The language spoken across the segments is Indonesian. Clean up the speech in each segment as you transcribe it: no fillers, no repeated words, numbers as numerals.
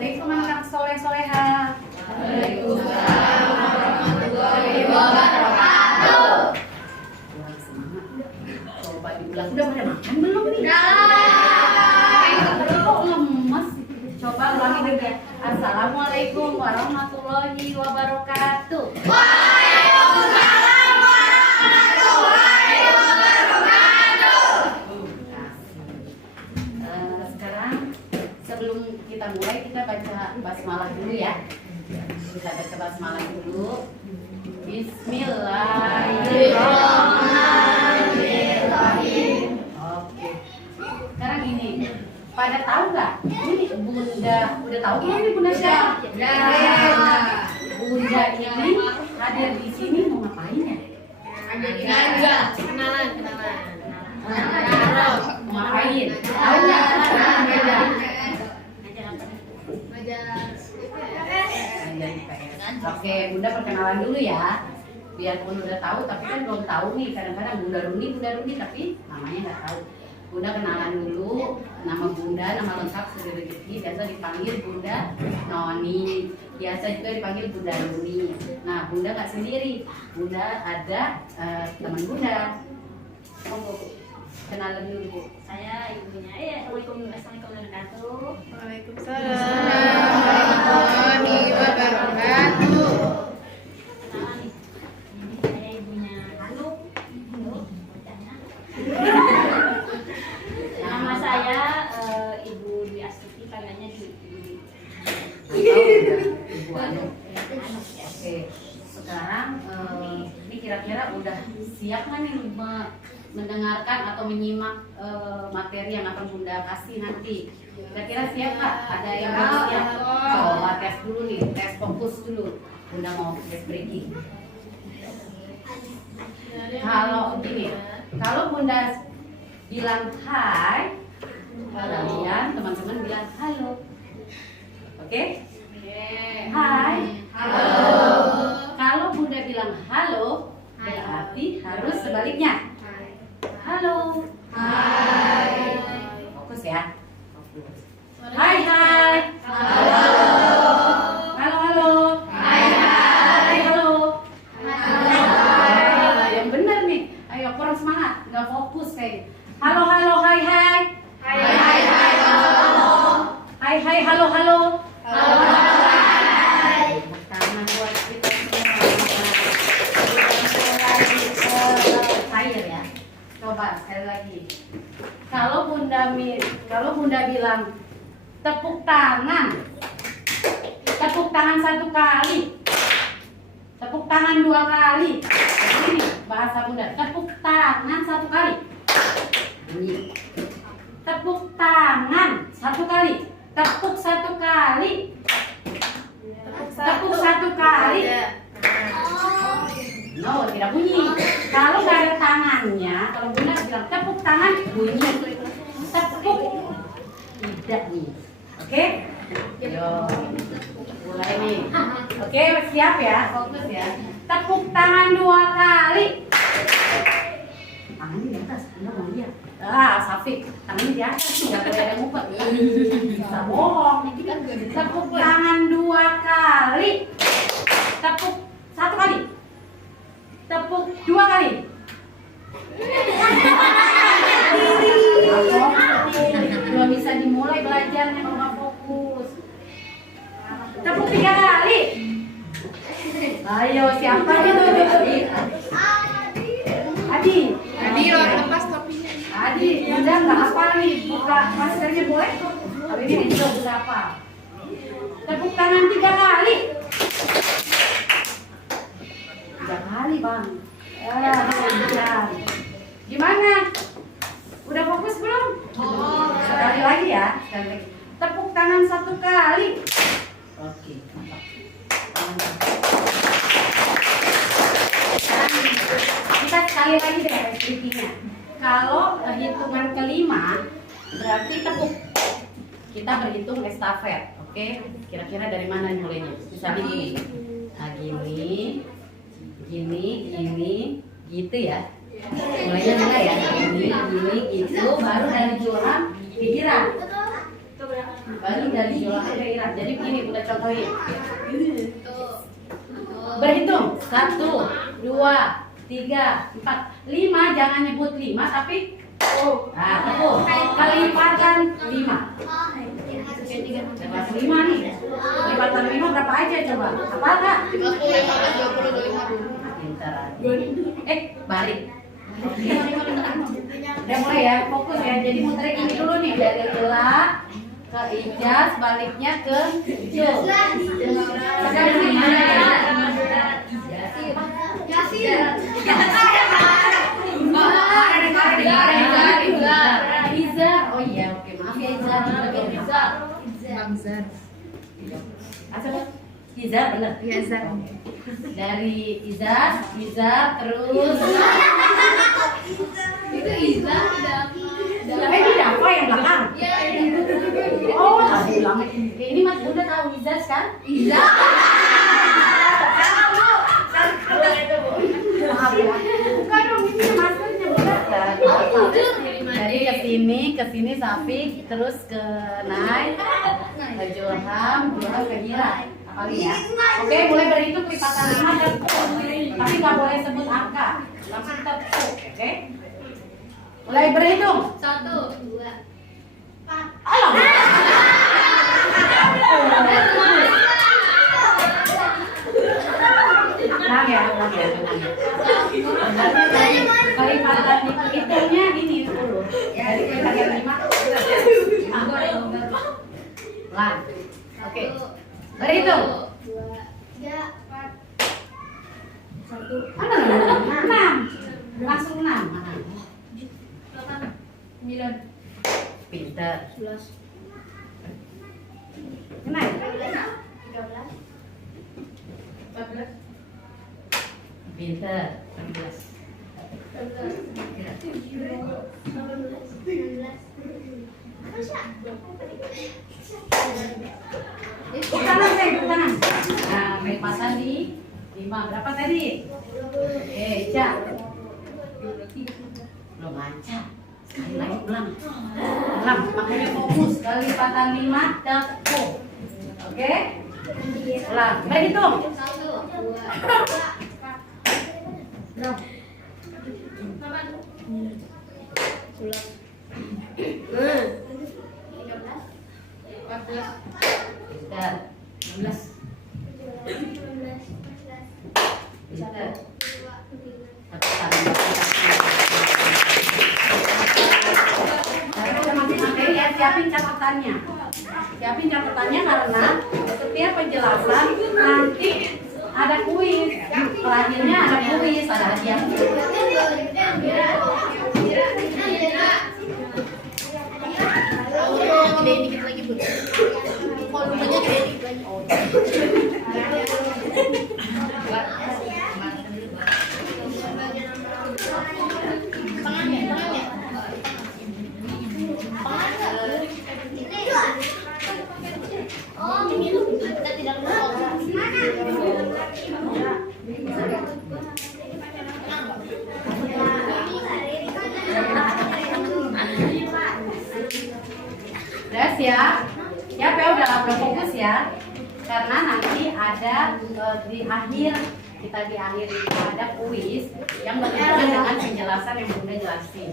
Assalamualaikum anak soleh-soleha. Waalaikumsalam warahmatullahi wabarakatuh. Kurang semangat. Coba diulang. Udah pada makan belum nih? Kok lemes? Coba ulangi dulu ya. Assalamualaikum warahmatullahi wabarakatuh. Waalaikumsalam warahmatullahi wabarakatuh. Sekarang sebelum kita mulai kita baca basmalah dulu ya. Kita baca basmalah dulu. Bismillahirrahmanirrahim. Oke. Sekarang gini, pada tahu nggak? Ini Bunda, udah tahu kan ini Bunda siapa? Bunda ini hadir di sini mau ngapain ya? Kenalan. Mau ngapain? Tahu nggak? Oke, Bunda perkenalan dulu ya. Biarpun udah tahu, tapi kan belum tahu nih. Kadang-kadang Bunda Runi, tapi namanya nggak tahu. Bunda kenalan dulu, nama Bunda, nama lengkap Sri Rezeki. Biasa dipanggil Bunda Noni. Biasa juga dipanggil Bunda Runi. Nah, Bunda nggak sendiri. Bunda ada teman Bunda. Monggo, kenalan dulu Bu. Saya ibunya. Assalamualaikum warahmatullahi wabarakatuh. Waalaikumsalam warahmatullahi wabarakatuh. Kenalan nih. Ini saya ibunya Hanuk. Nama saya Ibu Dwi Astuti, panggilnya Dwi. Ibu Anu. Hanuk ya. Oke, sekarang ini kira-kira udah siap nggak nih mendengarkan atau menyimak materi yang akan Bunda kasih nanti? Kira-kira siap nggak? Ada yang belum siap? Coba tes dulu nih, tes fokus dulu. Bunda mau tes breaking. Kalau gini, kalau Bunda bilang hai, kalian teman-teman bilang halo. Oke? Hai. Halo. Kalau Bunda bilang halo, berarti harus sebaliknya. Halo. Hai. Fokus ya. Hai hai. Halo. Halo halo. Hai hai. Halo. Halo. Yang benar nih. Ayo kurang semangat, nggak fokus kayak. Halo halo hai hai. Hai hai hai. Halo. Hai hai halo halo. Halo. Hai. Tangan buat kita semua. Cair ya. Coba sekali lagi. Kalau Bunda bilang tepuk tangan satu kali, tepuk tangan dua kali. Ini bahasa Bunda. Tepuk tangan satu kali. Ini. Tepuk tangan satu kali. Tepuk satu kali. Tepuk satu kali. No, tidak bunyi. Kalau nggak ada tangannya, kalau Bunda bilang tepuk tangan, bunyi. Tepuk tidak nih. Oke? Yo, mulai nih. Oke, siap ya, fokus ya. Tepuk tangan dua kali. Tangannya di atas, Bunda mau lihat. Safik, tangannya di atas, nggak boleh ada ngumpet. Bisa bohong. Tepuk tangan dua kali. Tepuk satu kali. Tepuk dua kali. Belum bisa dimulai belajarnya kalau nggak fokus. Tepuk tiga kali. Ayo siapa gitu? Adi. Adi, lepas topinya. Adi, udah nggak apa nih? Buka maskernya boleh? Tapi ini juga udah apa? Tepuk tangan tiga kali. Tiga kali bang. Gimana? Udah fokus belum? Sekali lagi ya. Sekali lagi. Tepuk tangan satu kali. Oke, mantap. Kita sekali lagi deh restriksinya. Kalau hitungan kelima berarti tepuk. Kita berhitung estafet, oke? Kira-kira dari mana mulainya? Misalnya gini. Nah, gini, gitu ya. Mulainya mana ya? Gini, gitu. Baru dari joran pikiran. baru dari Jualan ke Irak. Jadi begini Bunda contohin. Berhitung 1, 2, 3, 4, 5. Jangan nyebut 5 tapi nah, tepuk. Kelipatan 5. Dapat 5 nih. Kelipatan 5 berapa aja coba? Apa enggak? 50, 15, 20, 25. Pintar. Balik. Oke. Udah mulai ya, fokus ya. Jadi muterin ini dulu nih dari Ila ke Ijaz, baliknya ke Jul. Sekarang ini Izar. Oh iya, oke. Maaf ya Izar. Hamzah. Asal Izar benar. Iya, Zar. Dari Izar, terus Itu Iza tidak ini apa yang belakang? Iya. Oh, tadi bilang ini Mas Bunda tahu Izaz kan? Iza. Maaf ya. Bukan dong, ini maskernya Bunda. Jadi ke sini Safik, terus ke Nai, ke Julham ke Hira. Kali ya. Oke, mulai berhitung kelipatan 5 dan tapi nggak boleh sebut angka. Langsung tepuk, oke? Mulai berhitung. 1, 2, 4. Alam. Tenang ya. Kelipatan hitungnya ini 10. Dari kelipatan 5. Lah. Oke. Berhitung. 2, 3, 4. 6. Langsung 6. 8, 9, Pinter. 11, Kenal? 13, 14, Pinter. 16. 15, Kanan. Nah, kelipatan di 5. Berapa tadi? Cak. Belum lancar. Sekali lagi ulang. Makanya fokus. Kelipatan 5 tepuk. Oke? Ulang. Berhitung. 1, 2, 3, 4, 6, 14, Pinter. 16, Pinter. 1. Siapin catatannya karena setiap penjelasan nanti ada kuis. Terakhirnya ada kuis, ada hadiah. gedein dikit lagi, Bu. Volumenya gedein dikit lagi. Kita tidak Udah siap ya, udah fokus ya. Karena nanti ada di akhir itu ada kuis yang berkaitan dengan penjelasan yang Bunda jelasin.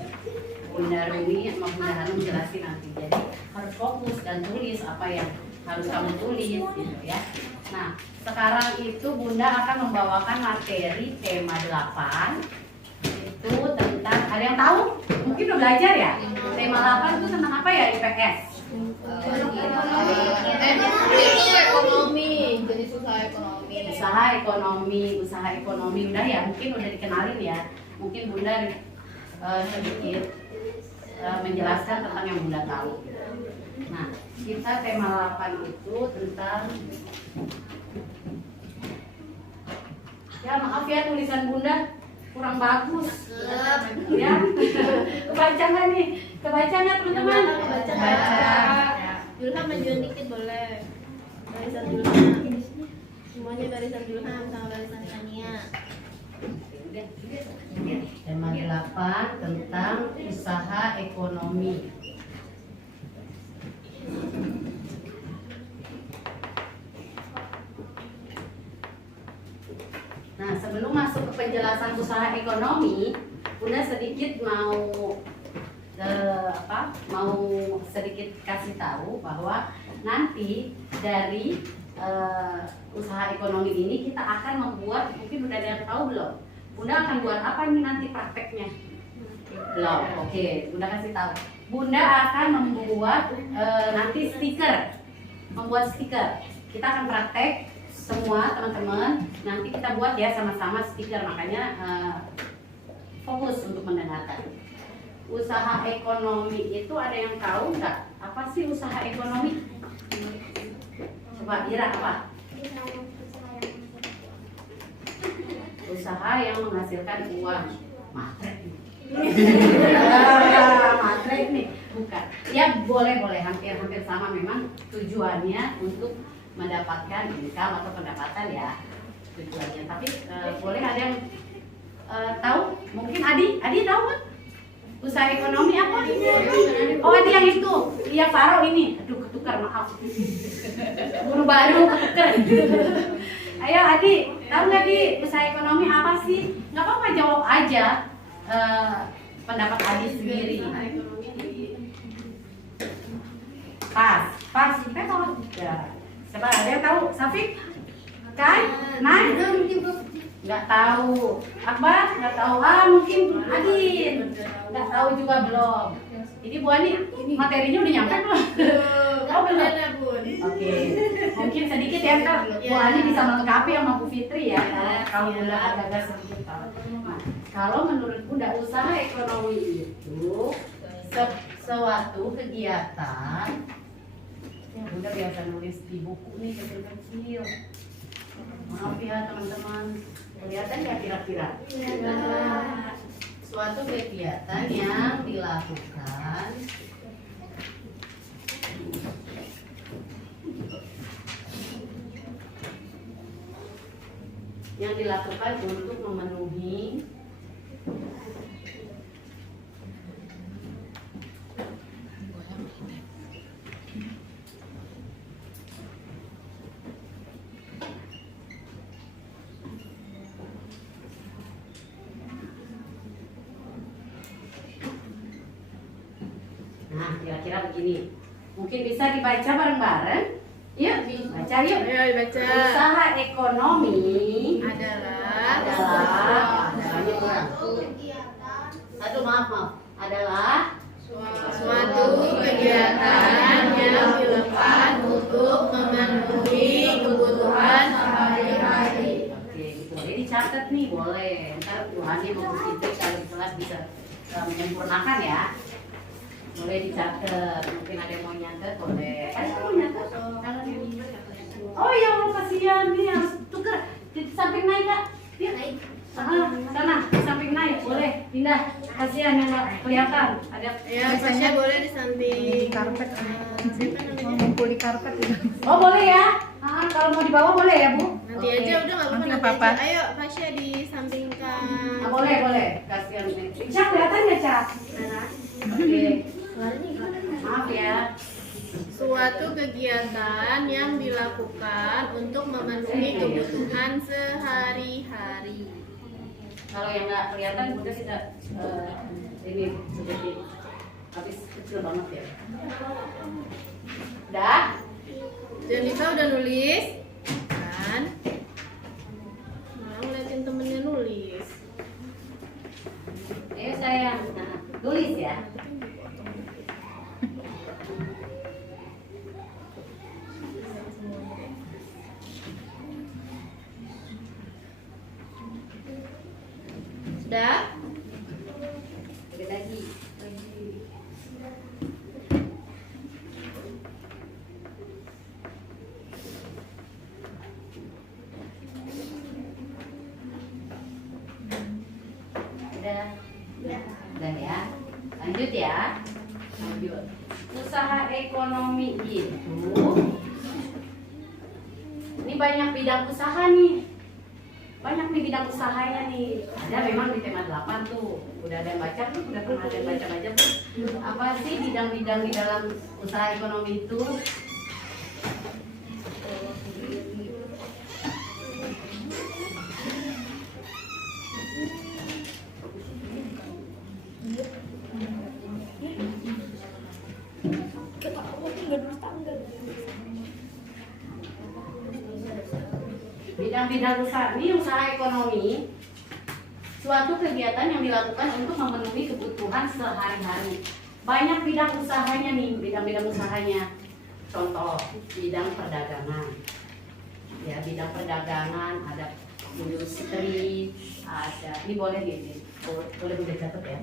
Bunda Rumi sama Bunda Hanum jelasin nanti. Jadi harus fokus dan tulis apa yang harus kamu tulis gitu ya. Nah, sekarang itu Bunda akan membawakan materi tema 8 itu tentang, ada yang tahu? Mungkin udah belajar ya? Tema 8 itu tentang apa ya, IPS? ekonomi, jenis usaha ekonomi. Usaha ekonomi udah ya, mungkin udah dikenalin ya. Mungkin Bunda sedikit menjelaskan tentang yang Bunda tahu. Nah, kita tema 8 itu tentang, ya maaf ya tulisan Bunda kurang bagus ya. Kebaca nggak nih? Kebaca nggak teman-teman? Baca. Julham majuan dikit boleh. Barisan Julham. Semuanya barisan Julham sama barisan Tania. Tema 8 tentang usaha ekonomi. Nah, sebelum masuk ke penjelasan usaha ekonomi, Bunda sedikit mau mau sedikit kasih tahu bahwa nanti dari usaha ekonomi ini kita akan membuat, mungkin Bunda ada yang tahu belum? Bunda akan buat apa ini nanti prakteknya? Belum, oke, Bunda kasih tahu. Bunda akan membuat nanti stiker, membuat stiker. Kita akan praktek semua teman-teman. Nanti kita buat ya sama-sama stiker, makanya fokus untuk mendengarkan. Usaha ekonomi itu ada yang tahu nggak? Apa sih usaha ekonomi? Coba Ira, apa? Usaha yang menghasilkan uang. Matre. Matre nih, bukan. Ya boleh hampir sama, memang tujuannya untuk mendapatkan income atau pendapatan ya tujuannya. Tapi boleh ada yang tahu? Mungkin Adi tahu kan? Usaha ekonomi apa? Oh, Adi yang itu. Iya, Faro ini. Aduh, ketukar, maaf. Guru baru ketukar. Ayo Adi, tahu nggak Di usaha ekonomi apa sih? Nggak apa-apa, jawab aja pendapat Adi sendiri. Pas. Ya. Coba ada yang tahu? Safik? Kai? Mai? Nggak tahu. Akbar? Nggak tahu. Mungkin Adin nggak tahu juga belum. Jadi Bu Ani, materinya udah nyampe belum? Oh belum. Oke. Mungkin sedikit ya Kak. Bu Ani bisa melengkapi sama Bu Fitri ya. Kalau Bunda agak-agak sedikit tahu. Nah, kalau menurut Bunda usaha ekonomi itu suatu kegiatan. Ya, Bunda biasa nulis di buku nih kecil-kecil. Maaf ya teman-teman, kelihatan ya kira-kira? Suatu kegiatan yang dilakukan untuk memenuhi Nah, kira-kira begini. Mungkin bisa dibaca bareng-bareng. Yuk, baca yuk. Ayo baca. Usaha ekonomi adalah adalah suatu kegiatan yang dilakukan untuk memenuhi kebutuhan sehari-hari. Oke, boleh dicatat nih, boleh. Ntar Bu Hani mau kita kalau di kelas bisa menyempurnakan ya. Boleh dicatat. Mungkin ada yang mau nyatet, boleh. Ada yang mau nyatet? Oh ya, kasihan nih harus tukar di samping naik Kak. Yuk. Sana, di samping naik, boleh pindah. Kasihan yang nggak kelihatan. Ada. Ya, Fasya boleh di samping karpet. Ngumpul di karpet gitu. Oh boleh ya. Kalau mau di bawah boleh ya Bu. Nanti Oke. aja udah nggak apa-apa. Nanti Nanti apa-apa. aja. Ayo Fasya disampingkan. Boleh. Kasihan nih. Cak kelihatan nggak Cak? Oke. Maaf ya. Suatu kegiatan yang dilakukan untuk memenuhi kebutuhan sehari-hari. Kalau yang nggak kelihatan Bunda kita ini seperti habis kecil banget ya. Udah? Janita udah nulis kan? Nah, ngeliatin temennya nulis. Ayo sayang, nah, tulis ya. Sudah? Lagi. Udah ya. Lanjut ya. Lanjut. Usaha ekonomi itu ini banyak bidang usaha nih. Banyak nih bidang usahanya nih. Ada memang di tema 8 tuh. Udah ada yang baca tuh, udah pernah ada yang baca tuh. Apa sih bidang-bidang di dalam usaha ekonomi itu? Bidang-bidang usaha ini usaha ekonomi, suatu kegiatan yang dilakukan untuk memenuhi kebutuhan sehari-hari. Banyak bidang usahanya nih, bidang-bidang usahanya. Contoh bidang perdagangan. Ya, bidang perdagangan ada industri, ada ini boleh nih, boleh udah catat ya.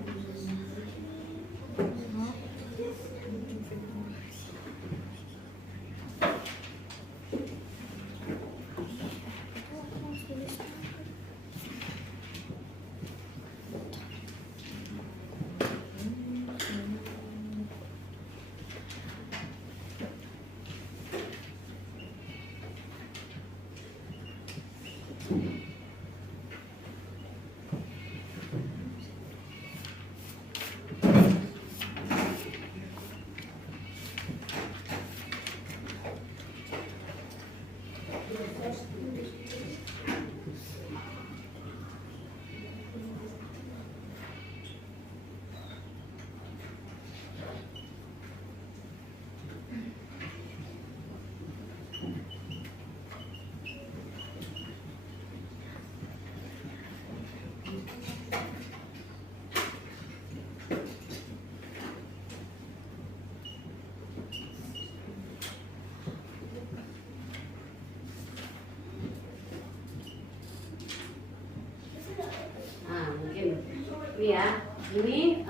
Ini ya, ini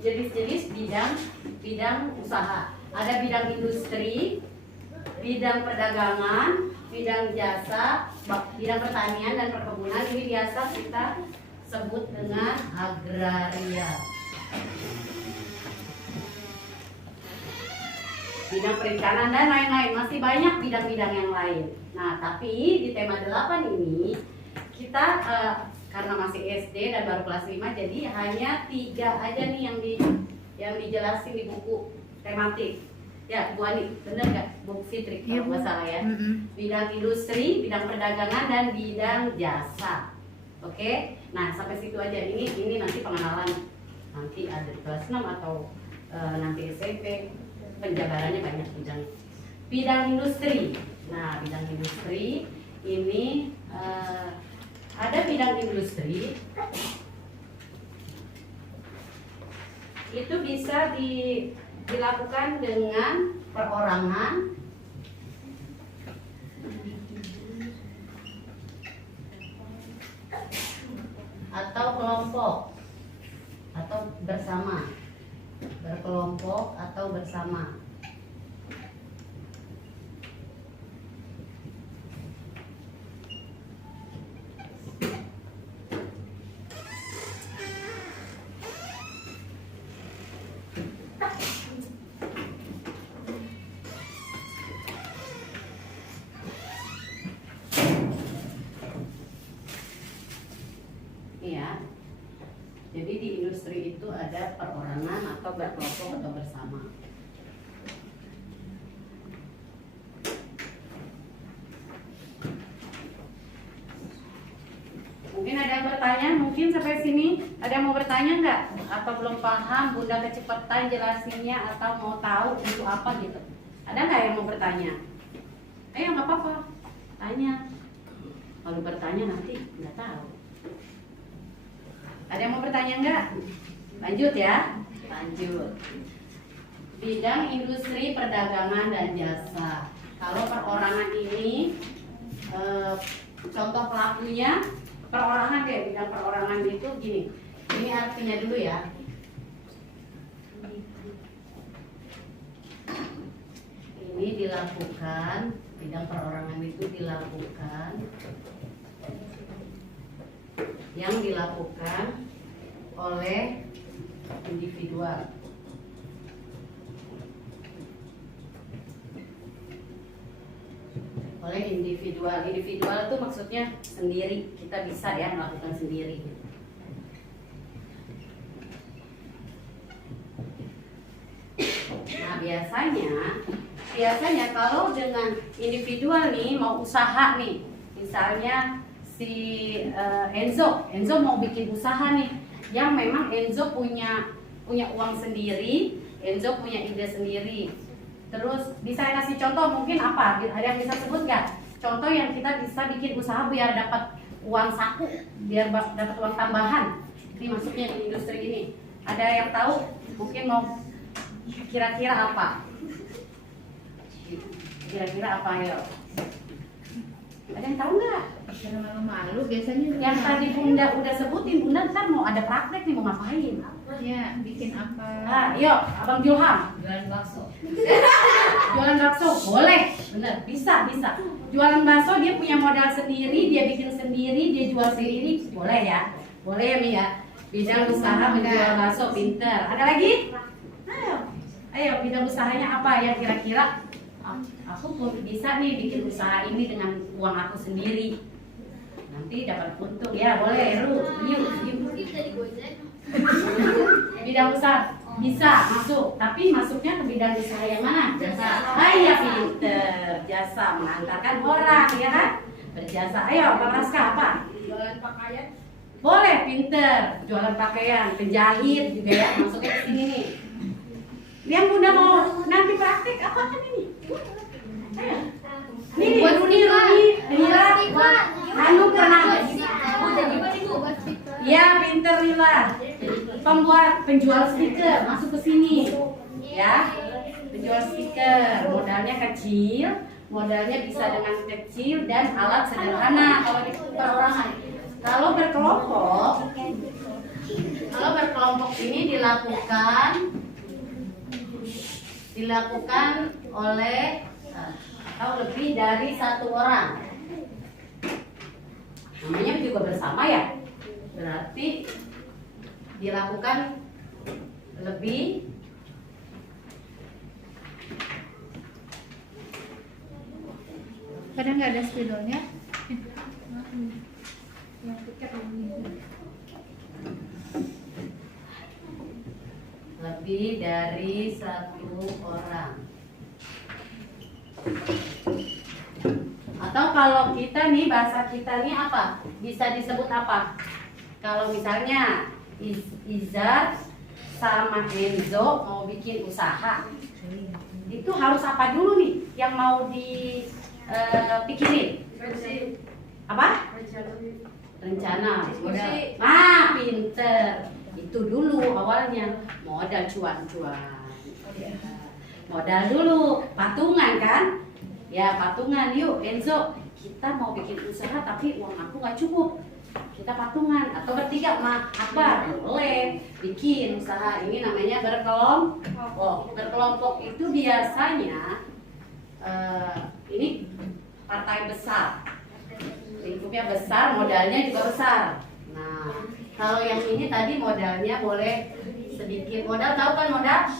jenis-jenis bidang usaha. Ada bidang industri, bidang perdagangan, bidang jasa, bidang pertanian dan perkebunan. Ini biasa kita sebut dengan agraria. Bidang perikanan dan lain-lain, masih banyak bidang-bidang yang lain. Nah, tapi di tema 8 ini kita karena masih SD dan baru kelas 5, jadi hanya 3 aja nih yang dijelasin di buku tematik. Ya, Bu Ani, bener nggak Bu Fitri kalau nggak salah ya? Bidang industri, bidang perdagangan dan bidang jasa. Oke, nah sampai situ aja. Ini nanti pengenalan, nanti ada kelas 6 atau nanti SMP penjabarannya banyak bidang industri. Nah, bidang industri ini ada bidang industri itu bisa dilakukan dengan perorangan atau kelompok atau bersama, berkelompok atau bersama. Ya, jadi di industri itu ada perorangan atau berkelompok atau bersama. Mungkin ada yang bertanya, mungkin sampai sini ada yang mau bertanya nggak? Atau belum paham, Bunda kecepatan jelasinnya atau mau tahu itu apa gitu? Ada nggak yang mau bertanya? Ayo nggak apa-apa, tanya. Kalau bertanya nanti nggak tahu. Ada yang mau bertanya nggak? Lanjut ya, lanjut. Bidang industri, perdagangan dan jasa. Kalau perorangan ini, contoh pelakunya perorangan deh. Bidang perorangan itu gini. Ini artinya dulu ya. Ini dilakukan, bidang perorangan itu dilakukan. Yang dilakukan oleh individual. Oleh individual. Individual itu maksudnya sendiri. Kita bisa ya melakukan sendiri. Nah, biasanya kalau dengan individual nih mau usaha nih, misalnya si Enzo mau bikin usaha nih, yang memang Enzo punya uang sendiri, Enzo punya ide sendiri. Terus bisa kasih contoh mungkin apa? Ada yang bisa sebut nggak? contoh yang kita bisa bikin usaha biar dapat uang saku, biar dapat uang tambahan. Ini masuknya di industri ini. Ada yang tahu? Mungkin mau kira-kira apa? Kira-kira apa ya? Ada yang tahu nggak? Karena malu-malu biasanya. Yang tadi Bunda udah sebutin, Bunda ntar mau ada praktek nih, mau ngapain? Ya, bikin apa? Ah, yuk, Abang Julham. Jualan bakso. Jualan bakso, boleh, bener, bisa. Jualan bakso dia punya modal sendiri, dia bikin sendiri, dia jual sendiri, boleh ya? Boleh ya, Mi ya? Bidang usaha menjual bakso, pinter. Ada lagi? Ayo, bidang usahanya apa yang kira-kira? Aku pun bisa nih bikin usaha ini dengan uang aku sendiri. Nanti dapat untung ya, boleh, yuk. Bidang usaha bisa masuk, tapi masuknya ke bidang usaha yang mana? Jasa. Iya, pinter. Jasa, mengantarkan orang, ya kan? Berjasa. Ayo, Bang Raska, apa? Jualan pakaian. Boleh, pinter. Jualan pakaian, penjahit juga ya, masuknya ke sini nih. Yang Bunda mau nanti praktik apa kan ini? Ayo. Nih, Rila. Anu pernah. Ya, pinter Lila. Penjual stiker masuk ke sini. Ya. Penjual stiker, modalnya kecil, modalnya bisa dengan kecil dan alat sederhana kalau di perorangan. Kalau berkelompok ini dilakukan oleh atau lebih dari satu orang. Namanya juga bersama ya. Berarti dilakukan lebih Kadang nggak ada spidolnya. Yang tiket lebih dari satu orang. Atau kalau kita nih, bahasa kita nih apa? Bisa disebut apa? Kalau misalnya Izar sama Enzo mau bikin usaha, itu harus apa dulu nih yang mau dipikirin? Apa? Rencana. Modal. Pinter. Itu dulu awalnya modal cuan-cuan. Modal dulu, patungan kan? Ya, patungan. Yuk Enzo, kita mau bikin usaha tapi uang aku nggak cukup. Kita patungan atau bertiga sama Akbar, boleh bikin usaha. Ini namanya berkelompok. Berkelompok itu biasanya ini partai besar, lingkupnya besar, modalnya juga besar. Nah, kalau yang ini tadi modalnya boleh sedikit. Modal tahu kan modal?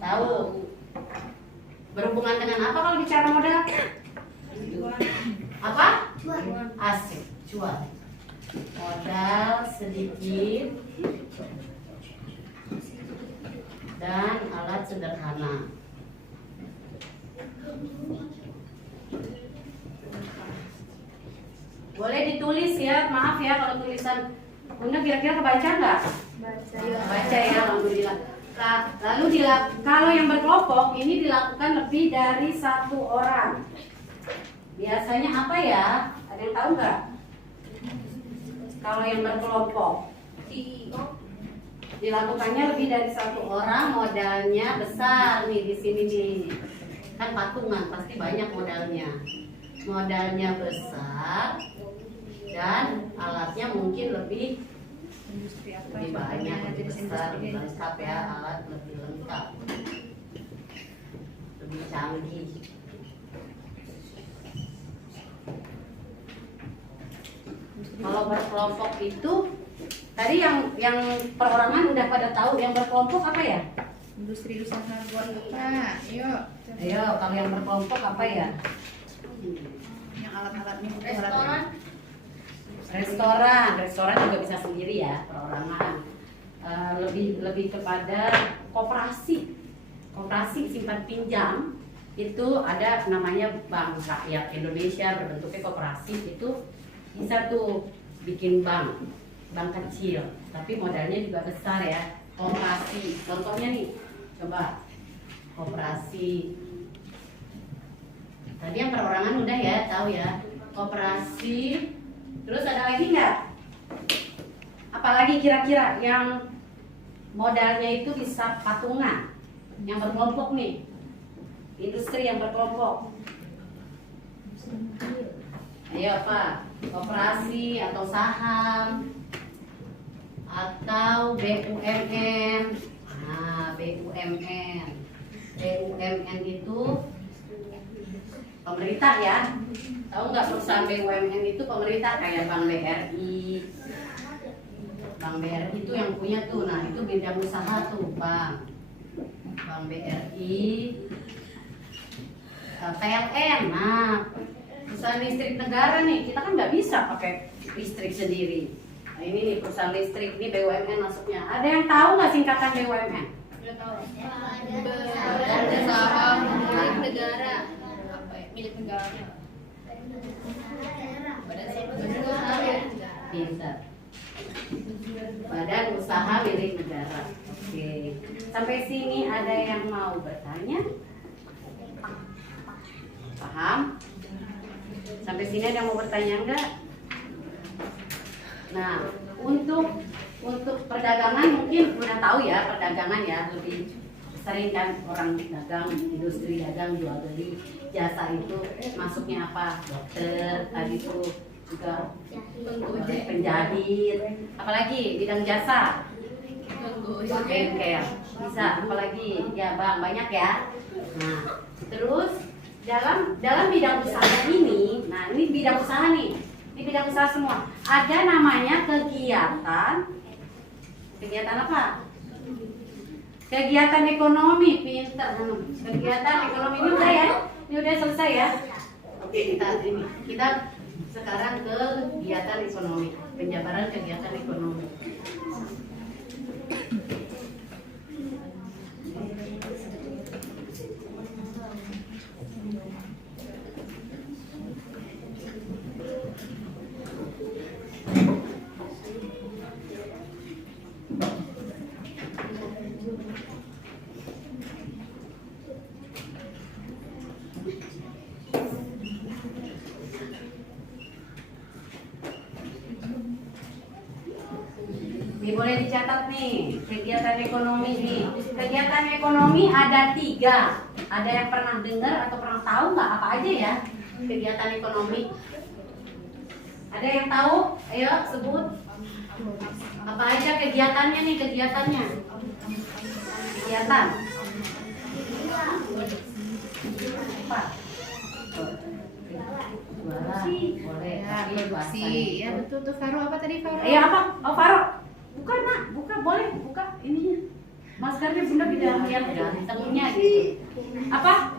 Tahu. Berhubungan dengan apa kalau bicara modal? Apa? Asik, cuan. Modal sedikit dan alat sederhana. Boleh ditulis ya, maaf ya kalau tulisan Bunda kira-kira kebaca nggak? Baca ya, alhamdulillah. Lalu kalau yang berkelompok ini dilakukan lebih dari satu orang. Biasanya apa ya? Ada yang tahu nggak? Kalau yang berkelompok dilakukannya lebih dari satu orang, modalnya besar nih di sini nih. Kan patungan pasti banyak modalnya. Modalnya besar dan alatnya mungkin lebih banyak, lebih besar, lebih lengkap ya, alat lebih lengkap, lebih canggih. Kalau berkelompok itu tadi yang perorangan udah pada tahu, yang berkelompok apa ya? Industri usaha buat apa? Yuk. Ayo, kalau yang berkelompok apa ya? Yang alat-alatnya Restoran juga bisa sendiri ya, perorangan. Lebih kepada koperasi simpan pinjam. Itu ada namanya bank rakyat Indonesia berbentuknya koperasi. Itu bisa tuh bikin bank kecil, tapi modalnya juga besar ya. Koperasi, contohnya nih, coba koperasi Tadi yang perorangan udah ya, tahu ya. Koperasi. Terus ada lagi nggak? Apalagi kira-kira yang modalnya itu bisa patungan, yang berkelompok nih, industri yang berkelompok. Ayo apa? Koperasi atau saham atau BUMN. Nah, BUMN. BUMN itu pemerintah ya. Tahu nggak perusahaan BUMN itu pemerintah kayak Bank BRI. Bank BRI itu yang punya tuh. Nah, itu bidang usaha tuh, Bang. Bank BRI. PLN. Nah, perusahaan listrik negara nih. Kita kan nggak bisa pakai listrik sendiri. Nah, ini nih perusahaan listrik ini BUMN masuknya. Ada yang tahu nggak singkatan BUMN? Udah tahu. Ada Saham milik negara. Apa ya? Milik negara. Pintar. Badan usaha milik negara. Oke. Sampai sini ada yang mau bertanya? Paham? Sampai sini ada yang mau bertanya enggak? Nah, untuk perdagangan mungkin udah tahu ya, perdagangan ya lebih sering kan orang dagang, industri dagang, jual beli. Jasa itu masuknya apa? Dokter, tadi tuh juga penjahit, apalagi bidang jasa, bengkel, bisa, apalagi ya Bang, banyak ya. Nah, terus dalam bidang usaha ini, nah ini bidang usaha nih, ini bidang usaha semua. Ada namanya kegiatan apa? Kegiatan ekonomi, pintar. Kegiatan ekonomi ini udah ya, ini udah selesai ya. Oke, kita sekarang ke kegiatan ekonomi, penjabaran kegiatan ekonomi. Ini boleh dicatat nih, kegiatan ekonomi nih. Kegiatan ekonomi ada 3. Ada yang pernah dengar atau pernah tahu nggak apa aja ya kegiatan ekonomi? Ada yang tahu? Ayo sebut. Apa aja kegiatannya nih, kegiatannya? Kegiatan. Apa? Jualan, boleh. Ya, Tapi produksi. bahasanya Ya, betul tuh Faro. Apa tadi Faro? apa? Oh, Faro. Buka, Nak. Buka, boleh. Buka ininya. Maskernya Bunda tidak lihat ya, tengahnya gitu. Apa?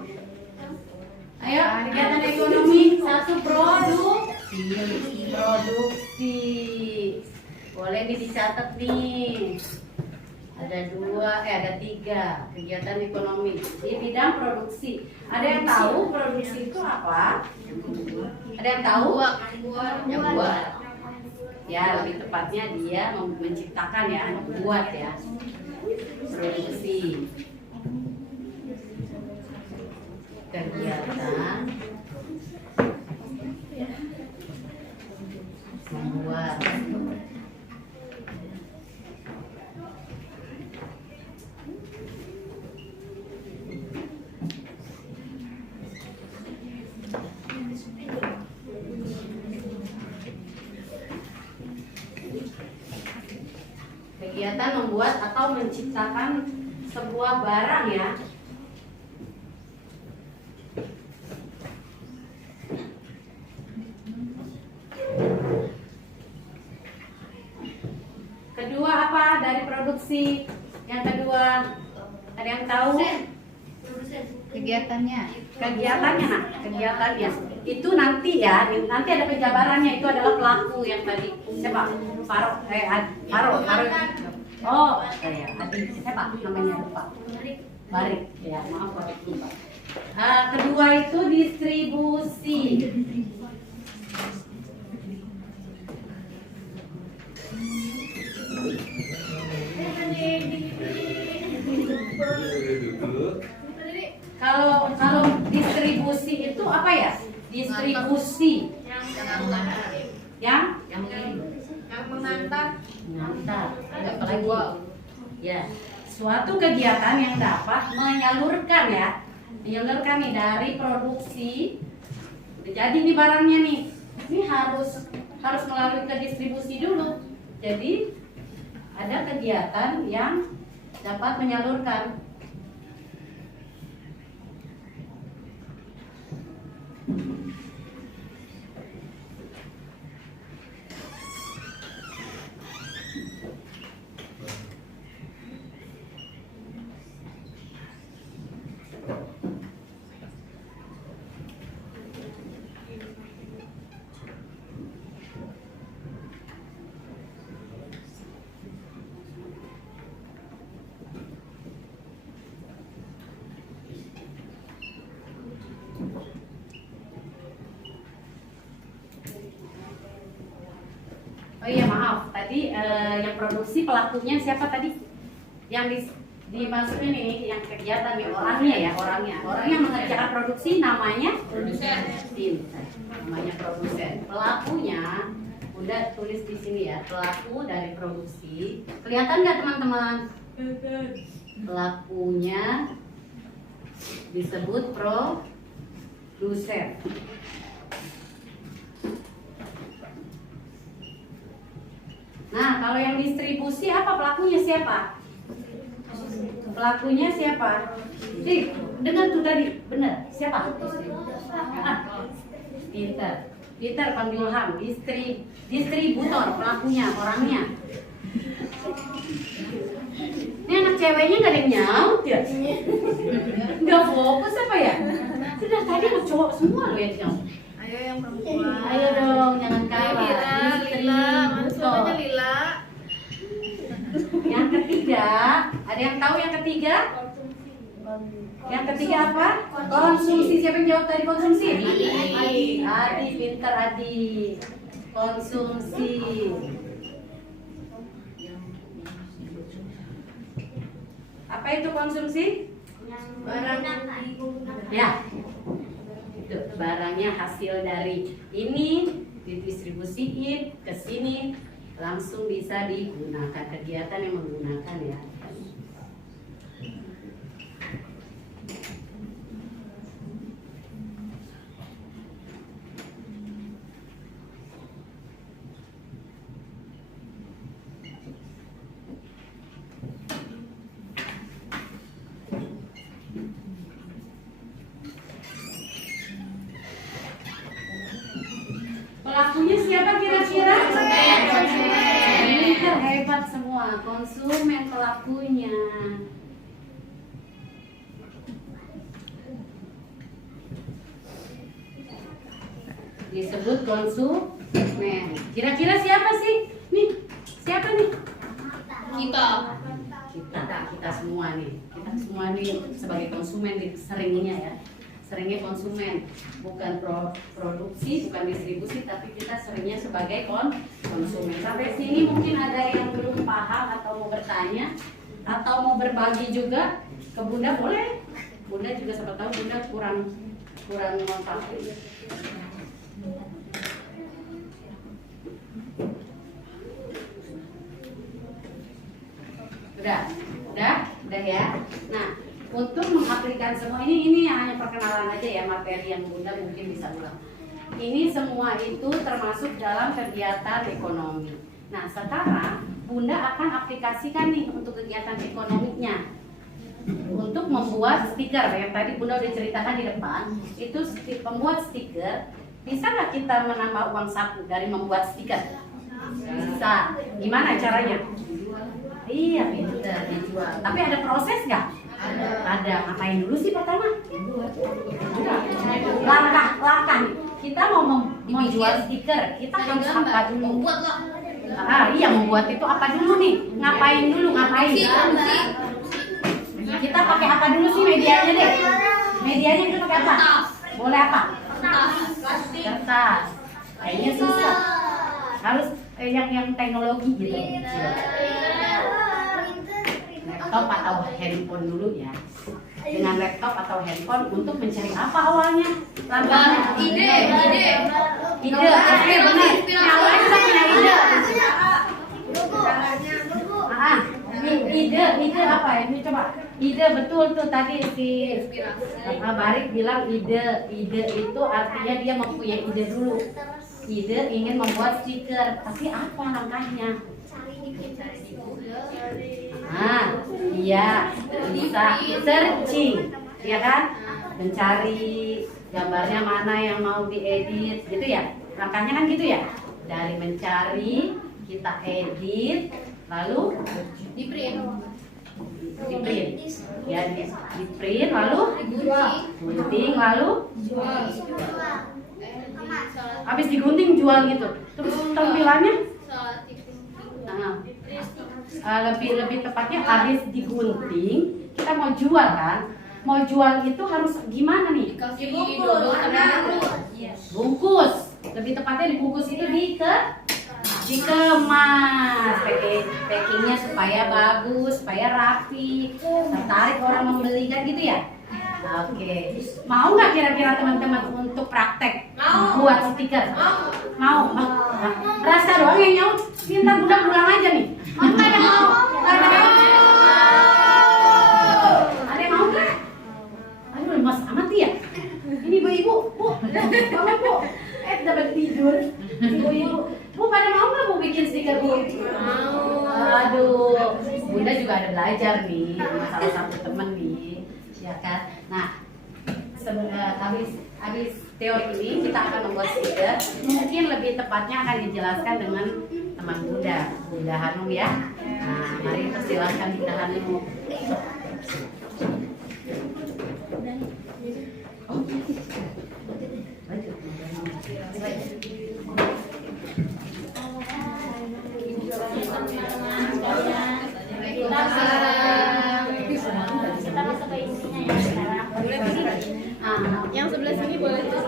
Ayo, kegiatan ekonomi 1 produksi. Boleh nih dicatat nih. Ada 3 kegiatan ekonomi di bidang produksi. Ada yang tahu produksi itu apa? Ada yang tahu? Yang buat. Ya, lebih tepatnya dia menciptakan ya, membuat ya. Produksi. Kegiatan membuat. Kegiatan membuat atau menciptakan sebuah barang ya. Kedua apa dari produksi? Yang kedua, ada yang tahu? Kegiatannya. Kegiatannya, nah, kegiatannya itu nanti ya, nanti ada penjabarannya. Itu adalah pelaku yang tadi siapa? Faro, oh, ya, Adi, siapa namanya lupa? Barik, ya, maaf Barik lupa. Kedua itu distribusi. Kalau distribusi itu apa ya? distribusi, Yang mengantar. yang Yang mengantar. mengantar, ada apa lagi? Ya, suatu kegiatan yang dapat menyalurkan menyalurkan nih dari produksi. Jadi nih barangnya nih, ini harus melalui ke distribusi dulu. Jadi ada kegiatan yang dapat menyalurkan. Oh iya maaf, tadi yang produksi pelakunya siapa tadi? Yang dimasukin ini, yang kegiatan nih orangnya orang yang mengerjakan produksi namanya Produsen. namanya produsen. Pelakunya udah tulis di sini ya, pelaku dari produksi. Kelihatan nggak teman-teman? Pelakunya disebut produsen. Nah, kalau yang distribusi apa pelakunya siapa? Pelakunya siapa? Dengar tuh tadi, benar. Siapa? Peter Pandulham, distributor, pelakunya, orangnya. Ini anak ceweknya nggak ada yang nyaut ya? Nggak fokus apa ya? Sudah tadi anak cowok semua loh yang nyaut. Ayo yang perempuan. Ayo dong, jangan kalah. Suaranya Lila. Yang ketiga, ada yang tahu yang ketiga? Yang ketiga apa? Konsumsi. Siapa yang jawab tadi konsumsi? Adi, pintar Adi. Konsumsi. Apa itu konsumsi? Barang. Ya, itu barangnya hasil dari ini didistribusiin ke sini, langsung bisa digunakan, kegiatan yang menggunakan ya. Pelakunya siapa kira-kira? Ini kan hebat semua, konsumen pelakunya. Disebut konsumen. Kira-kira siapa sih? Nih, siapa nih? Kita semua nih. Kita semua nih sebagai konsumen seringnya ya. Seringnya konsumen, bukan produksi, bukan distribusi, tapi kita seringnya sebagai konsumen. Sampai sini mungkin ada yang belum paham atau mau bertanya atau mau berbagi juga ke Bunda, boleh. Bunda juga siapa tahu Bunda kurang memahami. Udah ya. Nah, untuk mengaplikasikan semua ini hanya perkenalan aja ya, materi yang Bunda mungkin bisa ulang. Ini semua itu termasuk dalam kegiatan ekonomi. Nah, sekarang Bunda akan aplikasikan nih untuk kegiatan ekonominya. Untuk membuat stiker yang tadi Bunda udah ceritakan di depan, itu membuat stiker. Bisa nggak kita menambah uang saku dari membuat stiker? Bisa. Gimana caranya? Iya, bisa dijual. Tapi ada proses nggak? Ada. Ngapain dulu sih pertama? Langkah kita mau jual stiker, kita harus apa dulu? Membuat lah. Iya, membuat itu apa dulu nih? Ngapain dulu? Kita pakai apa dulu sih medianya deh? Medianya kita pakai apa? Boleh apa? Kertas. Kayaknya susah. Harus yang teknologi gitu. Laptop atau handphone dulu ya. Dengan laptop atau handphone untuk mencari apa awalnya? Langkahnya. Ide. betul tuh tadi si Barik bilang ide itu artinya dia mempunyai ide dulu. Ide ingin membuat stiker, tapi apa langkahnya? Nah, iya bisa searching, ya kan? Mencari gambarnya mana yang mau diedit, gitu ya? Langkahnya kan gitu ya? Dari mencari, kita edit, lalu di print, ya di print, lalu gunting, lalu habis digunting jual gitu. Terus tampilannya? Nah, lebih tepatnya habis digunting kita mau jual kan? Mau jual itu harus gimana nih? Bungkus. Lebih tepatnya dibungkus itu dikemas, packingnya supaya bagus, supaya rapi, tertarik orang membeli kan gitu ya? Oke, mau nggak kira-kira teman-teman untuk praktek buat stiker? Mau? Rasa doang yang nyaut, minta Bunda pulang aja nih. Mau nggak yang mau? Ada yang mau nggak? Aduh, lemas amat ya. Ini ibu-ibu, bu, bangun bu. Dapat tidur. Ibu-ibu, bu pada mau nggak bu bikin stiker bu? Mau. Aduh, Bunda juga ada belajar nih sama salah satu teman nih. Ya kan? Nah, habis teori ini kita akan membuat stiker. Mungkin lebih tepatnya akan dijelaskan dengan teman Bunda Hanum ya. Nah, mari persilahkan Bunda Hanum. Kita masuk ke intinya ya sekarang. Yang sebelah sini boleh tuh.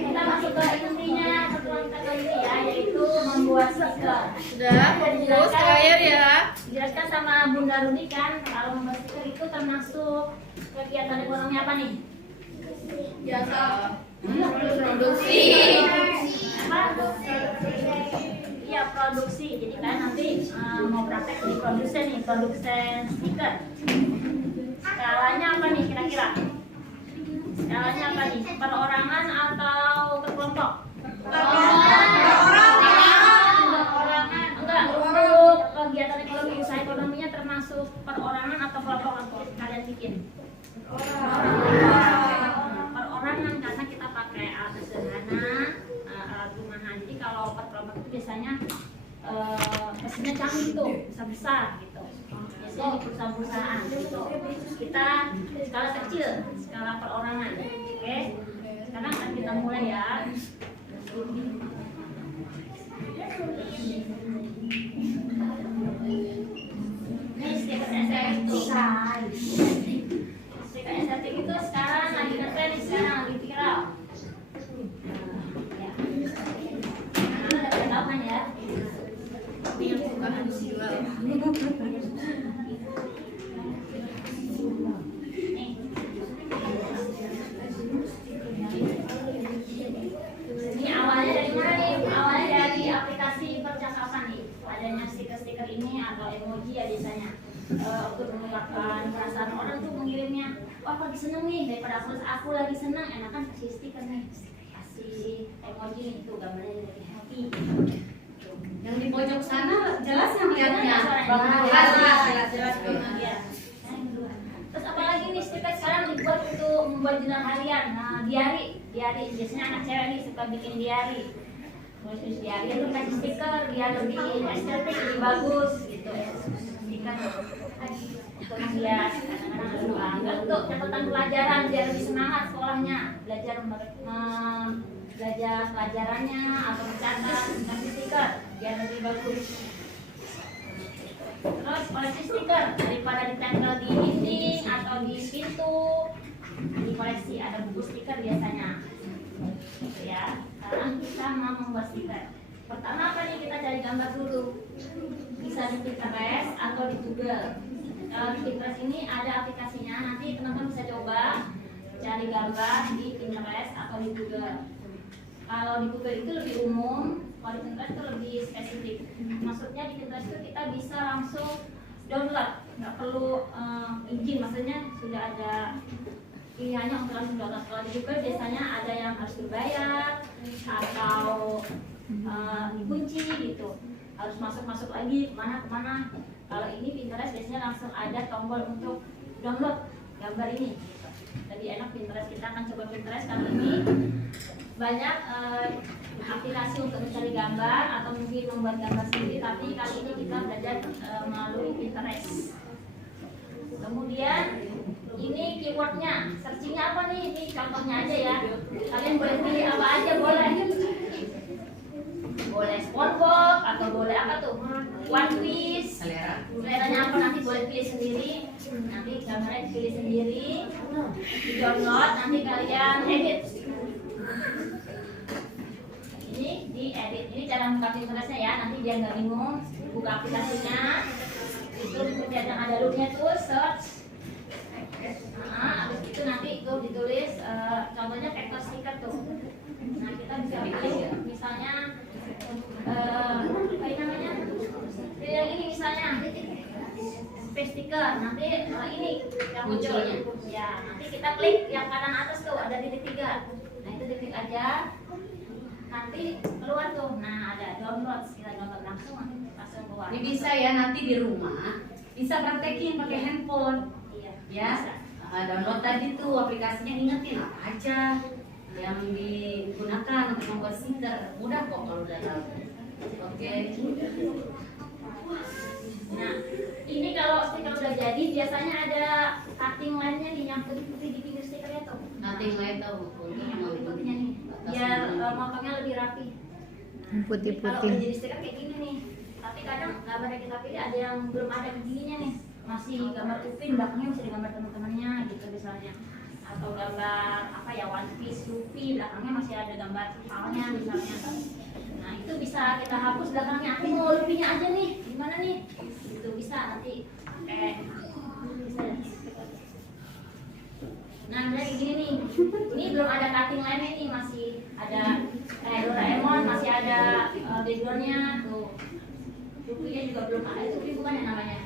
Kita masuk ke intinya setelah kita ke ini ya, yaitu membuat stiker. Sudah, fokus ke layar ya. Dijelaskan sama Bunda Runi kan, kalau membuat stiker itu termasuk kegiatan ekonomi apa nih? Biasa. Produksi. Apa? Iya, produksi. Jadi kan nanti mau praktek di produsen nih, produsen stiker. Skalanya apa nih kira-kira? Skalanya apa nih? Perorangan atau berkelompok? Enggak, untuk kegiatan ekonomi, usaha ekonominya termasuk perorangan atau kelompok apa kalian bikin? Perorangan karena kita pakai alat sederhana, alat rumahan. Jadi kalau per kelompok itu biasanya mesinnya canggih tuh, besar-besar gitu. Biasanya di perusahaan-perusahaan gitu. Kita skala kecil, skala perorangan. Oke, sekarang akan kita mulai ya. Ini stiker estetik. Stiker estetik itu sekarang lagi ngetren, sekarang lagi viral. Ya. Nah, udah tahu kan ya? Ini yang suka harus jual. Ini awalnya dari mana nih? Awalnya dari aplikasi percakapan nih. Adanya stiker-stiker ini atau emoji ya biasanya untuk mengungkapkan perasaan orang tuh mengirimnya. Wah, lagi seneng nih, daripada aku lagi seneng, enakan kasih stiker nih, kasih emoji nih, tuh gambarnya lagi happy. Yang di pojok sana jelas yang lihatnya. Jelas. Iya. Terus apalagi nih stiker sekarang dibuat untuk membuat jurnal harian. Nah, diary biasanya anak cewek nih suka bikin diary. Terus diary itu kasih stiker biar lebih estetik, lebih bagus gitu ya. Stiker untuk dia kadang-kadang lebih bangga untuk catatan pelajaran biar lebih semangat sekolahnya, belajar pelajarannya atau mencatat, kasih stiker biar lebih bagus. Terus koleksi stiker daripada ditempel di dinding atau di pintu, di koleksi ada buku stiker biasanya gitu ya. Sekarang kita mau membuat stiker. Pertama apa nih, kita cari gambar dulu. Bisa di Pinterest atau di Google. Kalau di Pinterest ini ada aplikasinya, nanti teman-teman bisa coba cari gambar di Pinterest atau di Google. Kalau di Google itu lebih umum, kalau di Pinterest itu lebih spesifik. Maksudnya di Pinterest itu kita bisa langsung download, nggak perlu izin, maksudnya sudah ada pilihannya untuk langsung download. Kalau di Google biasanya ada yang harus berbayar atau dikunci gitu, harus masuk lagi kemana. Kalau ini Pinterest biasanya langsung ada tombol untuk download gambar ini gitu. Jadi enak Pinterest. Kita akan coba Pinterest kali ini. Banyak aplikasi untuk mencari gambar atau mungkin membuat gambar sendiri, tapi kali ini kita belajar melalui Pinterest. Kemudian ini keywordnya, searchingnya apa nih? Ini contohnya aja ya. Kalian boleh pilih apa aja, boleh SpongeBob atau boleh apa tuh, One Piece, seleranya apa nanti boleh pilih sendiri. Nanti gambarnya pilih sendiri, di download, nanti kalian edit. Ini di edit, ini cara buka Pinterestnya ya, nanti biar nggak bingung. Buka aplikasinya, itu dilihat yang ada looknya tuh search. Habis itu nanti itu ditulis contohnya vector sticker tuh. Nah kita bisa pilih misalnya apa namanya, yang ini misalnya space sticker, nanti ini yang muncul ya, nanti kita klik yang kanan atas tuh ada titik 3. Nah itu diklik aja, nanti keluar tuh. Nah ada download, kita download langsung keluar. Ini bisa ya, nanti di rumah bisa praktekin pakai handphone. Iya, Ya, download tadi tuh aplikasinya, ingetin apa aja yang digunakan untuk membuat stiker. Mudah kok kalau udah tahu. Oke. Nah, ini kalau stiker udah jadi biasanya ada cutting line-nya nih yang putih-putih di pinggir stikernya tuh. Nanti mulai tahu Ini yang putih-putihnya nih, biar motongnya lebih rapi. Kalau Putih-putih. udah jadi stiker kayak gini nih, tapi kadang gambar yang kita pilih ada yang belum ada begininya nih, masih gambar Upin, belakangnya masih ada gambar teman-temannya gitu misalnya, atau gambar apa ya, One Piece, Luffy, belakangnya masih ada gambar kepalanya misalnya. Nah itu bisa kita hapus belakangnya, aku mau Luffy-nya aja nih, gimana nih? Itu bisa nanti pakai bisa. Nah kayak gini nih, ini belum ada cutting line nih, masih ada Doraemon, masih ada backgroundnya tuh. Luffy-nya juga belum ada, Luffy bukan yang namanya.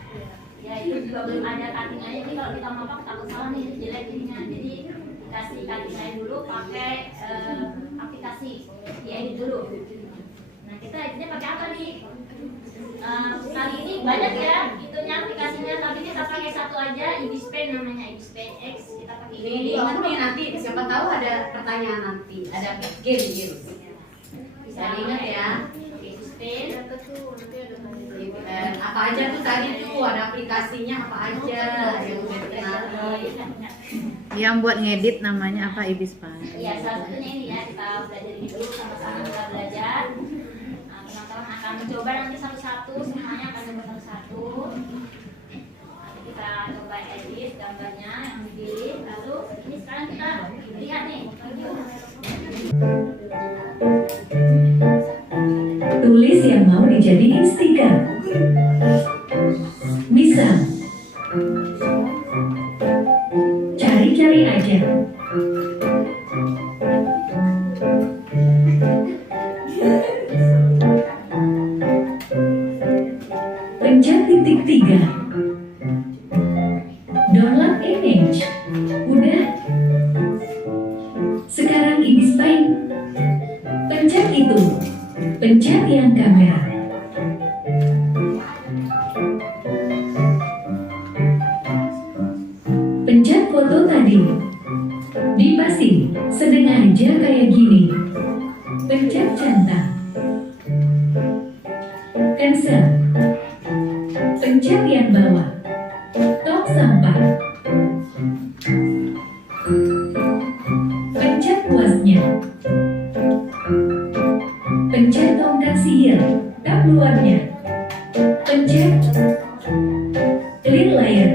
Ya itu juga belum ada cutting line. Jadi kalau kita mapak takut salah nih, jelek jadinya. Jadi kasih cutting line dulu pakai aplikasi, diedit dulu. Nah kita editnya pakai apa nih? Kali ini banyak ya itunya aplikasinya, tapi kita pakai satu aja, Ibispen namanya, Ibispen X. Kita pakai Ini ingetin nanti, siapa tahu ada pertanyaan nanti, ada game. Bisa Ingat ya. Ibispen. Apa aja tuh tadi tuh, ada aplikasinya apa aja yang udah dikenali. Yang buat ngedit namanya apa, Ibispen? Iya, salah satunya ini ya, kita belajar ini dulu, sama-sama kita belajar. Nah, teman-teman akan mencoba nanti satu-satu, semuanya akan coba satu-satu. Nanti kita coba edit gambarnya yang dipilih. Lalu ini sekarang kita lihat nih. Tulis yang mau dijadiin stiker. Misal, cari-cari aja. Pencet titik 3. Download image. Udah. Sekarang Ibispen. Pencet itu. Pencet yang kamera. Pencet foto tadi. Dipasin, sedang aja kayak gini. Pencet centang. Cancel. Pencet yang bawah. Tong sampah. Pencet puasnya. Pencet tongkat sihir, tab luarnya. Pencet clear layer.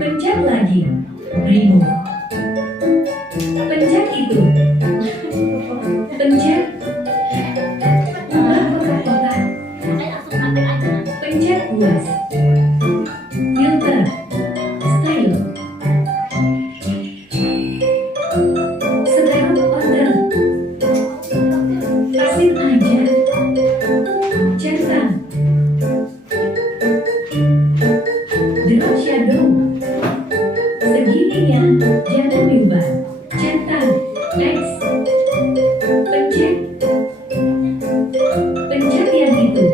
Pencet lagi, remove. Pencet itu. Pencet Jangan diubah. Centang. Next. Pencet. Pencet yang itu.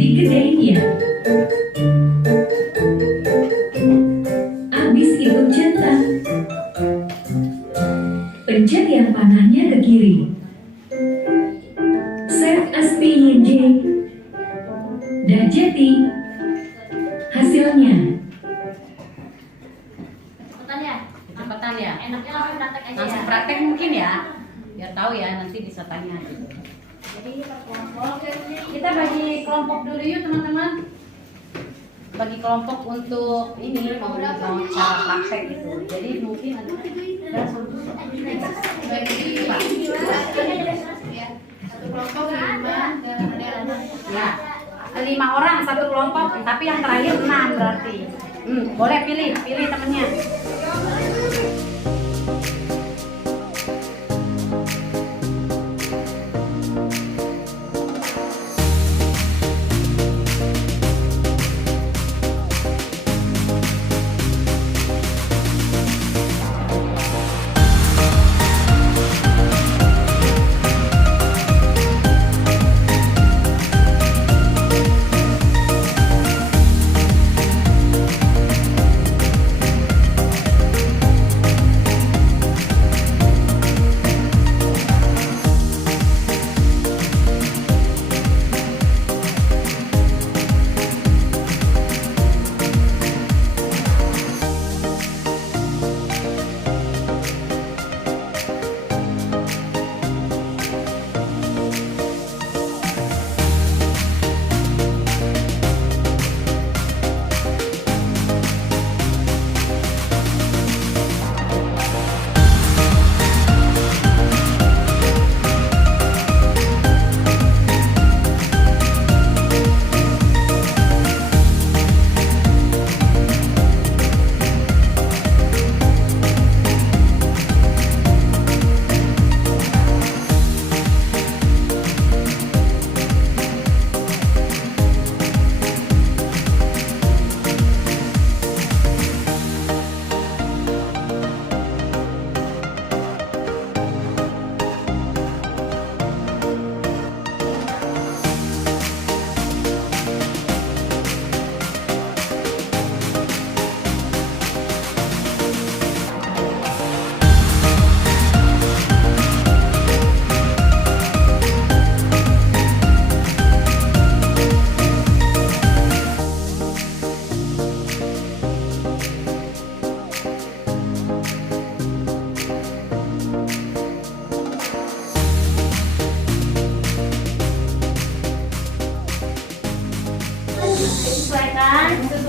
Digedein ya. Abis itu centang. Pencet yang panahnya ke kiri. Save as PNG. Dah jadi. Hasilnya. Cepetan ya. Cepetan ya. Enaknya langsung praktek aja Langsung ya. praktek mungkin ya. Biar tahu ya, nanti bisa tanya gitu. Jadi per kelompok. Kita bagi kelompok dulu yuk teman-teman. Bagi kelompok untuk ini mau cara praktek gitu. Jadi mungkin ada Satu kelompok 5 dan ada ya 5 orang satu kelompok, tapi yang terakhir 6 berarti. Boleh pilih temennya.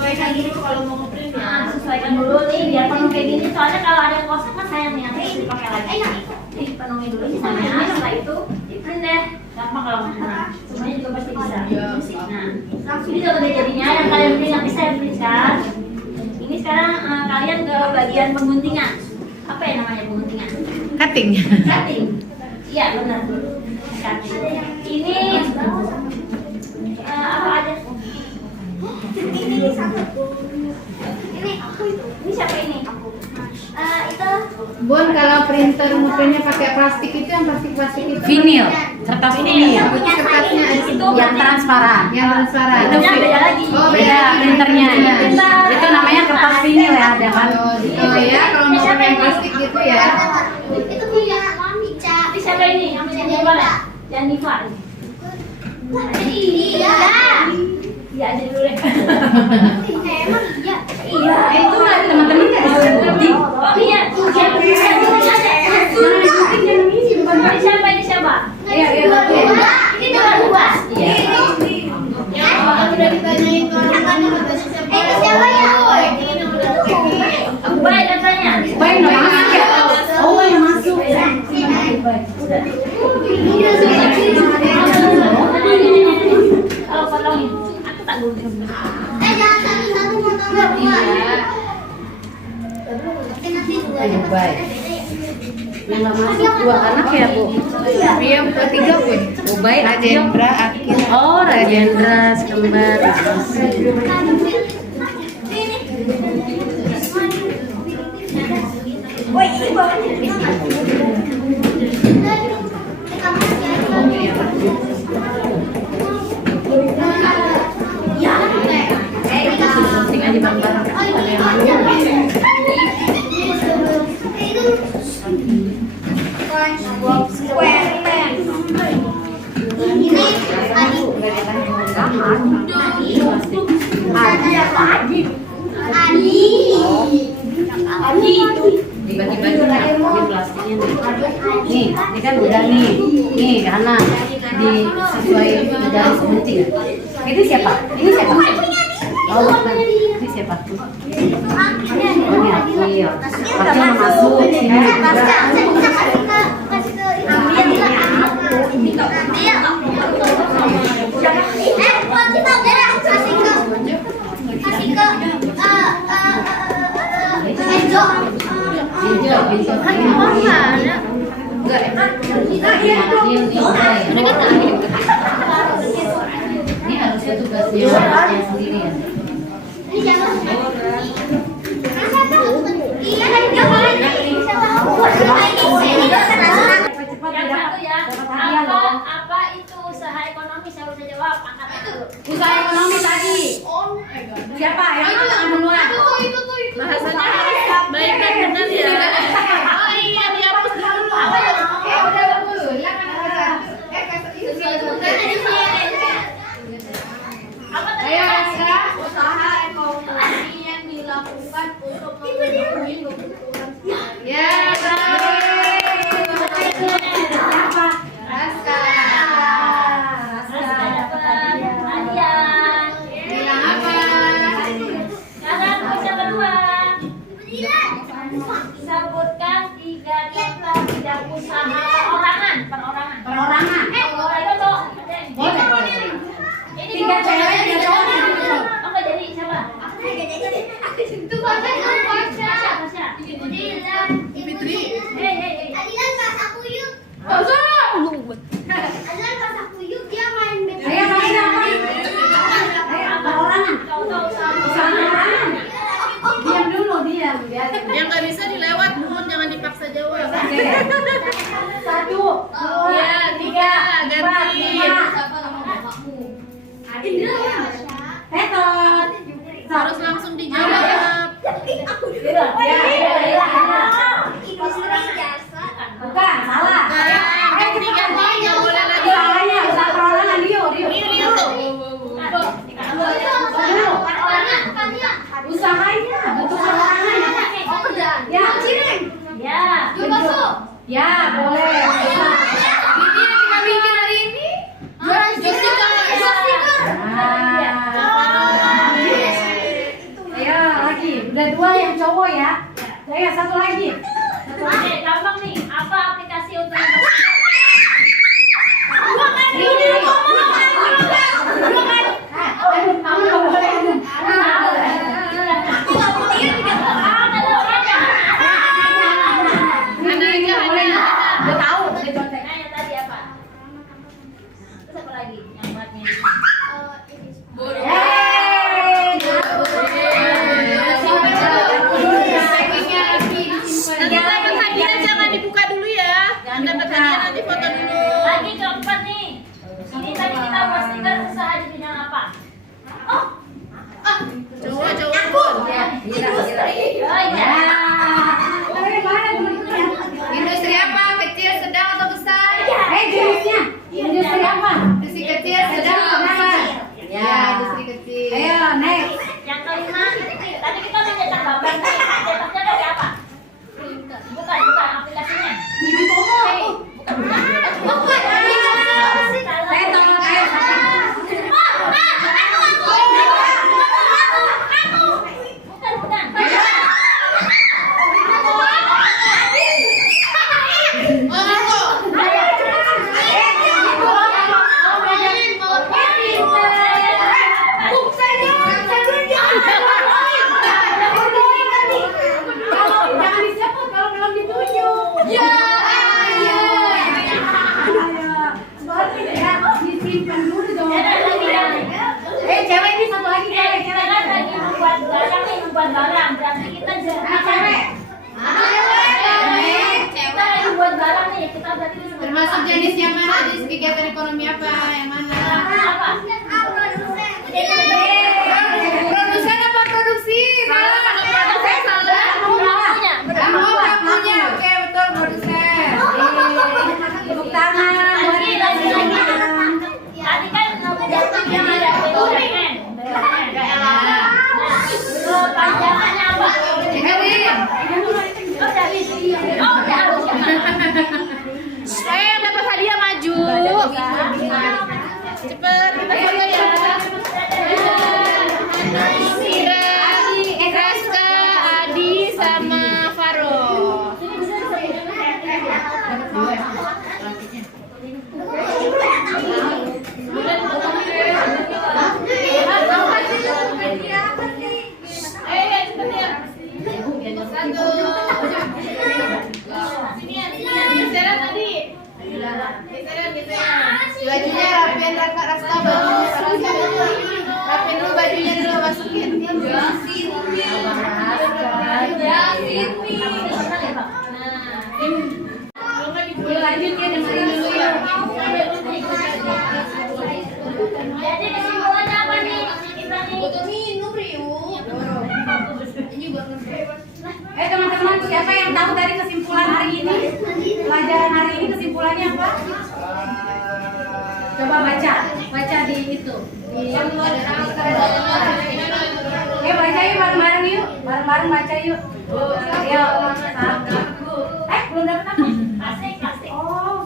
sesuaikan dulu kalau mau ngeprint ya. Nah, sesuaikan dulu nih biar penuh kayak gini. Soalnya kalau ada yang kosong kan sayang nih, nanti dipakai lagi. Nih penuhi dulu misalnya. Setelah itu di print deh. Gampang kalau nggak. Semuanya juga pasti bisa. Nah, ini udah jadinya yang kalian print nanti saya printkan. Ini sekarang kalian ke bagian pengguntingan. Apa ya namanya pengguntingan? Cutting. Cutting. Iya benar. Cutting. Ini apa aja? Ini siapa ini? Itu Bun, kalau printer printnya pakai plastik itu yang plastik itu Vinil, kertas vinil. kertasnya itu Yang transparan. yang transparan. Itu Beda beda lagi. Oh, beda printernya. Pintar. Itu namanya kertas vinil ya, ada kan? Oh ya, kalau mau pakai plastik gitu ya. Itu punya Ica. Siapa ini? Yang punya Janifar. Janifar. Iya. Iya aja dulu deh. Emang iya. Iya. Itu nggak teman-teman nggak disebutin. Oh iya. Ini siapa? Ini siapa? Iya. Ini nomor 2. Iya. Yang udah ditanyain orang tanya katanya siapa? Itu siapa ya? Ini nomor 2. Baik katanya. Baik, nggak masuk ya? Oh, yang masuk. Kalau potongin, aku tak gunting. Jangan satu-satu potong dua. Baik. Yang nggak masuk 2 anak ya, Bu? Tapi yang ketiga pun. Oh, baik. Rajendra, Akil. Oh, Rajendra, kembar. Posting aja bareng-bareng. Ada yang mau? Tiba-tiba juga ini plastiknya nih. Ini kan udah nih. Nih karena di sesuai garis penting. Itu siapa? Ini siapa? Oh, bukan. Ini siapa? Oh, ini Akil. Akil mau masuk sini juga. Ini harusnya tugasnya sendiri ya. Yang satu ya, apa itu usaha ekonomi? Saya harus jawab, angkat dulu. Usaha ekonomi tadi. Siapa yang angkat duluan? Bahasanya harus baik dan benar ya. Oh iya, dihapus dulu. Apa tadi? Usaha ekonomi yang dilakukan untuk memenuhi kebutuhan. Ya, siapa? Raska. Bilang apa? Sekarang yang kedua. Sebutkan 3 daftar bidang usaha perorangan. Perorangan. Itu tuh. Boleh. Ini 3 cewek, 3 cowok. Oh, nggak jadi siapa? Itu baca. Tasya. Fitri. Hei. Ayo main apa? Ayo perorangan. Tahu Usaha perorangan. Diam dulu, diam. Yang nggak bisa dilewat, mohon jangan dipaksa jawab. Oke. 1, 2, Ya, 3, 4, ganti. 5. Tetot. Harus langsung dijawab. Bukan, salah. Ganti, nggak boleh lagi. Usahanya, usaha perorangan, Rio. Rio. Usahanya, bentuk perorangan. Ya. Ya, boleh. Ini yang kita bikin hari ini. Ayo lagi, udah 2 yang cowok ya. Ayo 1 lagi. Oke, gampang nih. Apa aplikasi untuk Kamu nggak boleh. Mana aja, mana. Udah tahu, udah contek. Nah, yang tadi apa? Terus apa lagi? Yang buatnya. Nanti dapat hadiah jangan dibuka dulu ya. Dapat hadiah nanti foto dulu. Lagi keempat nih. Ini tadi kita pastikan usaha di bidang apa? Cowok. Oh iya. Industri apa? Kecil, sedang atau besar? Jenisnya. Industri apa? Industri kecil, sedang atau besar? Ya, industri kecil. Ayo, next. Yang kelima, tadi kita mencetak gambar nih. Cetaknya dari apa? Bukan aplikasinya. Bukan. Jangan disebut kalau belum ditunjuk. Ya. Disimpan dulu dong. Cewek Cewek ini 1 lagi, cewek. kita kan lagi membuat barang, berarti kita Cewek. jangan Nis yang mana? Nis kegiatan ekonomi apa? Yang mana? Produsen apa produksi? Salah. Saya salah. Kamunya. Oke, betul produsen. Tepuk tangan. Tadi kan yang ada BUMN. Panjangannya apa? Oh, udah harus. Yang dapat hadiah maju. Cepet kita foto ya. Raska, Adi, sama Faro. Bajunya rapiin Raska, rapiin dulu bajunya dulu, masukin. Lanjut ya, dengerin dulu ya. Jadi kesimpulannya apa nih? Kita nih. Teman-teman, siapa yang tahu dari kesimpulan hari ini? Pelajaran hari ini kesimpulannya apa? Coba baca di itu. Baca yuk bareng-bareng yuk, bareng-bareng baca yuk. Yuk, belum dapat apa? Kasih. Oh,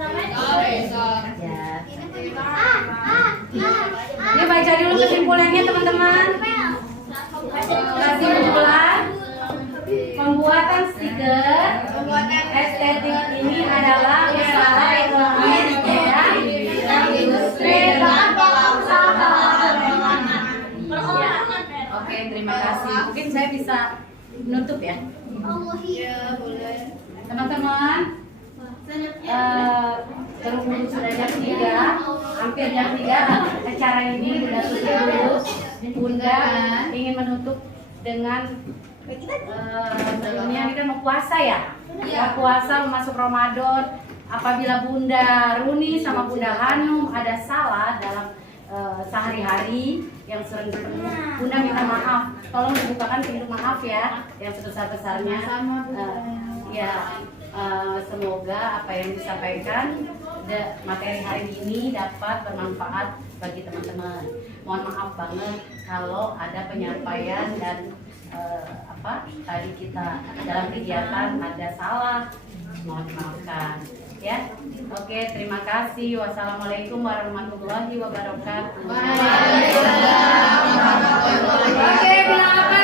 Sampai ya. Ini baca dulu kesimpulannya teman-teman. Kesimpulan pembuatan stiker estetik ini adalah usaha ekonomi daerah dan industri dan Oke, terima kasih. Mungkin saya bisa menutup ya. Teman-teman, berhubung sudah jam 3, hampir jam 3 acara ini sudah tutup. Bunda ingin menutup dengan sebelumnya ini kan mau puasa ya. Mau puasa masuk Ramadan. Apabila Bunda Runi sama Bunda Hanum ada salah dalam sehari-hari yang sering ketemu, Bunda minta maaf. Tolong dibukakan pintu maaf ya, yang sebesar-besarnya. Semoga apa yang disampaikan materi hari ini dapat bermanfaat bagi teman-teman. Mohon maaf banget kalau ada penyampaian dan tadi kita dalam kegiatan ada salah, mohon maafkan ya. Oke, terima kasih. Wassalamualaikum warahmatullahi wabarakatuh. Oke, bilang apa?